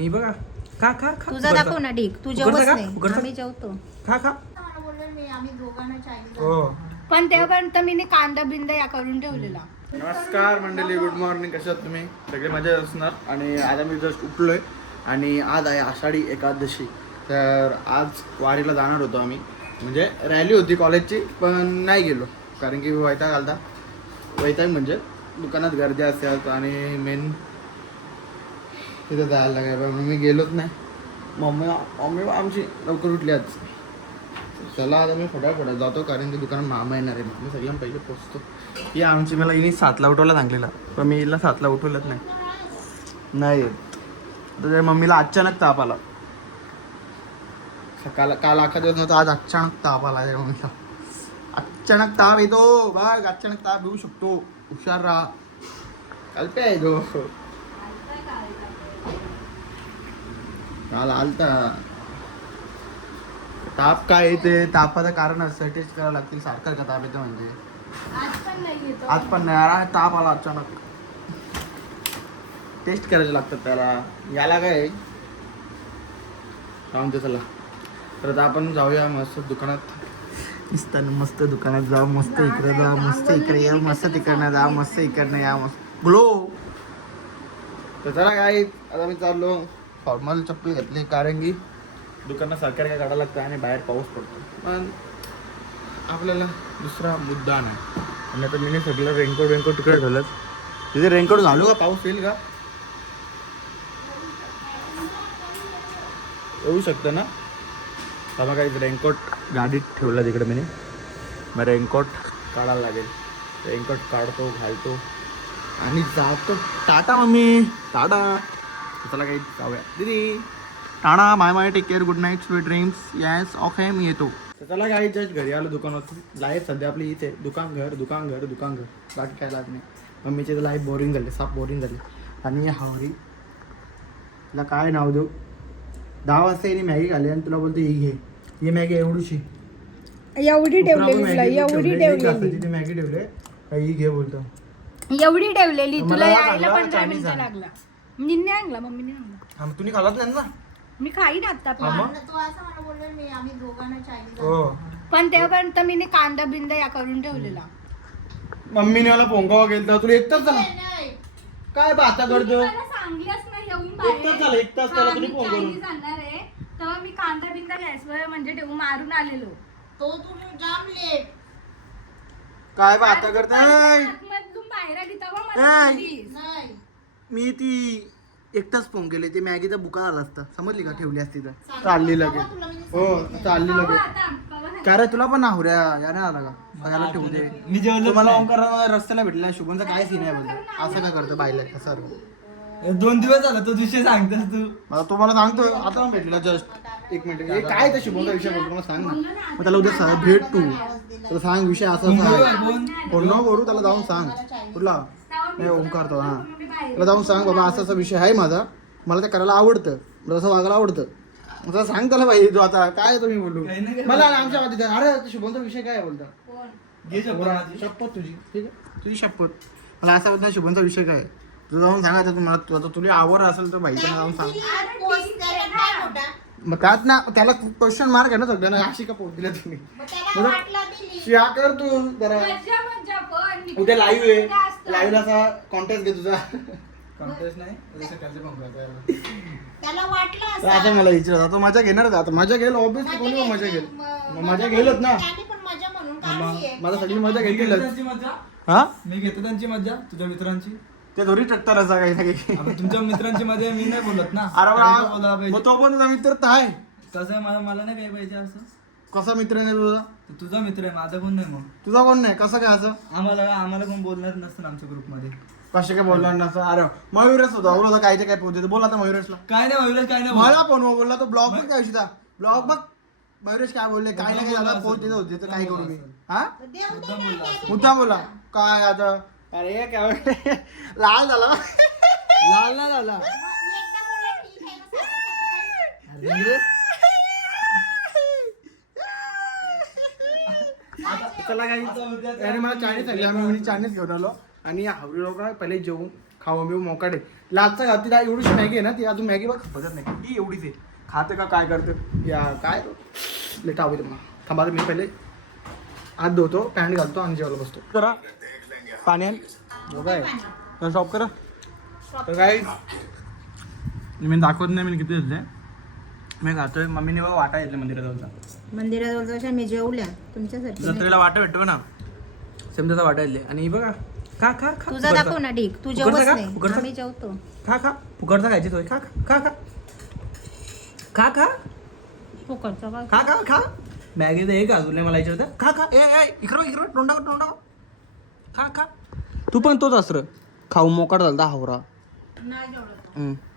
हे बघा खा खा खा तुझा दाखव ना ढीक. तू जेवत नाही, आम्ही जेवतो. खा खा. पण तेव्हापर्यंत मी कांदा बिंदा या करून ठेवलेला. नमस्कार मंडळी, गुड मॉर्निंग. कसे आहात तुम्ही? सगळे मजा असणार. आणि आज आम्ही जस्ट उठलोय आणि आज आहे आषाढी एकादशी. तर आज वारीला जाणार होतो आम्ही. म्हणजे रॅली होती कॉलेजची, पण नाही गेलो कारण की वैताग आलता. वैताग म्हणजे दुकानात गर्दी असतात आणि मेन तिथं जायला लागायला. मी गेलोच नाही. मम्मी आमची लवकर उठली आज. चला आता मी फटाफट जातो कारण की दुकानात मामा येणार आहे. मी सगळ्यांना पहिले पोचतो. ही आमची मला हिने 7ला उठवायला सांगलेला, पण मी हिला 7ला उठवलंच नाही येत. तर मम्मीला अचानक ताप आला. काल अख्खा दिवस नव्हता, आज अचानक ताप आला आहे मम्मीला. अचानक ताप येतो बघ, अचानक ताप येऊ शकतो. हुशार राहा. कल्प्या आहे तो. काल आलता. ताप काय येते, तापाचं कारण असतं, टेस्ट करावं लागतील. सारखं का ताप येतं म्हणजे आज पण नाही यार, ताप आला अचानक. टेस्ट करायला लागतात त्याला. याला काय राहून ते. चला तर आता आपण जाऊया मस्त दुकानात. दिसताना मस्त दुकानात जाऊ, मस्त इकडे जा, मस्त इकडे या, मस्त तिकडनं जा, मस्त इकडनं या, मस्त ग्लो. तर चला काय आता मी चाललो. फॉर्मल चप्पल घेतली कारण की दुकानात सरकार काय काढायला लागतं आणि बाहेर पाऊस पडतो. पण आपल्याला दुसरा मुद्दा नाही. आणि आता मी सगळं रेनकोट तिकडे झालं. तिथे रेनकोट घालू का? पाऊस येईल का? येऊ शकतं ना. तर काही रेनकोट गाडीत ठेवला तिकडे मी. मग रेनकोट काढायला लागेल. रेनकोट काढतो, घालतो आणि जातो. Tata mummy, tata. चला काही जाऊया. दीदी टाणा, my take care, good night, sweet dreams. Yes okay, मी येतो. तर चला काही जस्ट घरी आलो दुकानातून. लाईफ सध्या आपली इथे दुकान घर बाकी काय लागत नाही. मम्मीची तर लाईफ बोरिंग झाली, साफ बोरिंग झाली. आणि हावरी तुला काय नाव देऊ? 10 वाजता येणे मॅगी खाली आणि तुला बोलते ही घे. ही मॅगी एवढीशी एवढी ठेवलेली तुला, एवढी ठेवलेली मॅगी ठेवले. ही घे बोलतो. एवढी ठेवलेली तुला. मला यायला सांगा, 15 Chinese मिनिटं लागला. मम्मीने आणला. हा मग तुम्ही खालात नाही ना. मी खाईन आता. हो. पण तेव्हापर्यंत मी कांदा बिंदा या करून ठेवलेला. मम्मीने मला पोंगावा गेलता. तुला एकटाच झाला काय बाता करतो? सांगलंच नाही येऊन एकटाच झाला, एक तास त्याला तुम्ही फोन करून. जाणार आहे तेव्हा मी कांदा बिंदा गॅसवर म्हणजे ठेवून मारून आलेलो. तो तुम्ही जाम लेट काय बाता करताय? मधून बाहेर आली तेव्हा मला ए! बोललीस. नाही. मी ती एकटाच फोन केले. ते मॅगीचा बुका आला असता, समजली का? ठेवली असती तर चालली लगेच. हो चालली कवा लगेच. आता? कवा? काय रे तुला पण नाहुऱ्या या नाही आला का? बघायला ठेवू दे. मी जेवलो. मला ओंकार रस्त्याला भेटला. शुभमचा काय सीन आहे बोलतो. असं काय करतो बायला असं? 2 दिवस झाला तो विषय सांगतोस तू. मला तुम्हाला सांगतो आता भेटला जस्ट 1 मिनिट. हे काय त्या शुभमचा विषय बोलतो मला सांग ना. मग त्याला उद्या भेट तू त्याला सांग विषय असा फोन न करू. त्याला जाऊन सांग. कुठला नाही ओंकार तो. हा त्याला जाऊन सांग बाबा असा असा विषय आहे माझा, मला ते करायला आवडतं, मला असं वागायला आवडतं. मग सांग त्याला पाहिजे तू. आता काय तुम्ही बोलू मला आमच्या वादी. अरे शुभमचा विषय काय बोलता? घे शपथ तुझी. ठीक आहे तुझी शपथ. मला असं वाटतं शुभमचा विषय काय तुझं जाऊन सांगायचं. तुम्हाला तुला आवड असेल तर भाईच्या जाऊन सांग. मग त्यात ना त्याला क्वेश्चन मार्क आहे ना सगळ्यांना. अशी का पोट दिला तुम्ही? शिया कर तू जरा. उद्या लाईव्ह आहे. लाईव्हला असा कॉन्टेस्ट घे तुझा. कॉन्टेस्ट नाही तर आता मला विचारत आता मजा घेणार. आता मजा घेईल ऑब्विसली. कोणी मजा घेईल? मजा घेईलच ना. माझा सगळी मजा घेतीलच. मजा. हा मी घेतो त्यांची मजा. तुझ्या मित्रांची ते थोडी टक्कर असा काही ना काही. आता तुमच्या मित्रांची मजा मी नाही बोलत ना. अरे बोलायला पाहिजे. मग तो पण तुझा मित्र तर आहे. कसं आहे, मला नाही काही पाहिजे असं. कसा मित्र नाही तुझा? तर तुझा मित्र आहे, माझा कोण नाही. मग तुझा कोण नाही? कसं काय असं? आम्हाला कोण बोलणार नसतं ना आमच्या ग्रुपमध्ये. कसे काय बोलणार नसं? अरे मयुरेश होता बोला काय ते काय पोहोचते बोला आता मयुरेशला. काय नाही मयुरेश, काय नाही मला फोन बोलला तो ब्लॉग बघ काय विषयता. ब्लॉग बघ मयुरेश काय बोलले. काय ना काय झाला पोहोच देत होते तर काय करू मी? हा मुद्दा बोला काय आता. अरे काय लाल झाला. लाल नाही झाला. चला काही मला चायनीज सांगले. आम्ही चायनीज घेऊन आलो आणि हावरी लोक पहिले जेवून खाऊ मी मोकाटे लाचचा घात ती एवढीशी मॅगी आहे ना ती अजून मॅगी बघ बघत नाही ती एवढीच आहे खाते का काय करते या काय लेट आवडते मला थांबा मी पहिले हात धुतो पॅन्ट घालतो आणि जेवायला बसतो करा पाण्यात काय शॉप करा तर काय मी दाखवत नाही मी किती घेतले मी खातोय मम्मीने बघा वाटा घेतले मंदिराजवळच्या मी जेवल्या तुमच्यासाठी जत्रेला वाटा भेटतो ना सेम तसा वाटा घेतले आणि बघा खा खा खा तुझा दाखव ना ढीक तू फुकटचा जेवत का? नाही फुकटचा? आम्ही जेवतो खा खा फुकटचा खायची सोय खा खा खा खा खा फुकटचा का खा खा खा मॅगी तर एक अजून मला यायचं होतं खा खा ए इकडं तोंडा खा खा तू पण तोच असर खाऊ मोकाट झाला हावरा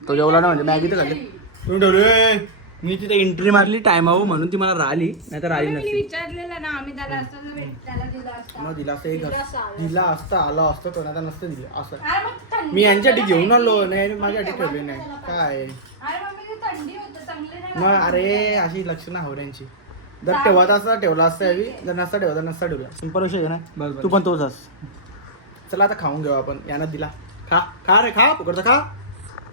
तो जेवला ना म्हणजे मॅगी तर खाल्ली तुम्ही ठेवले मी तिथे एंट्री मारली टायमावर म्हणून ती मला राहिली नाही तर राहिली मी नसती विचारलेलं ना आम्ही त्याला असतं तर त्याला दिलं असतं. मग दिला असतं एक दिला असता आला असतं तो आता नसतं दिलं असं अरे मग थंडी मी यांच्यासाठी होतं घेऊन ना आलो बाई. नाही माझ्यासाठी ठेवले नाही काय अरे मग मी थंडी होतं चांगले नाही मग वाटत. अरे अशी लक्षणं हवऱ्यांची जर ठेवत असता ठेवला असता यावी जर नसता ठेवता नसता ठेवला सिंपल विषय आहे ना तू पण तोच अस चला आता खाऊन घेऊ आपण यानं दिला खा खा रे खा फुकटचा खा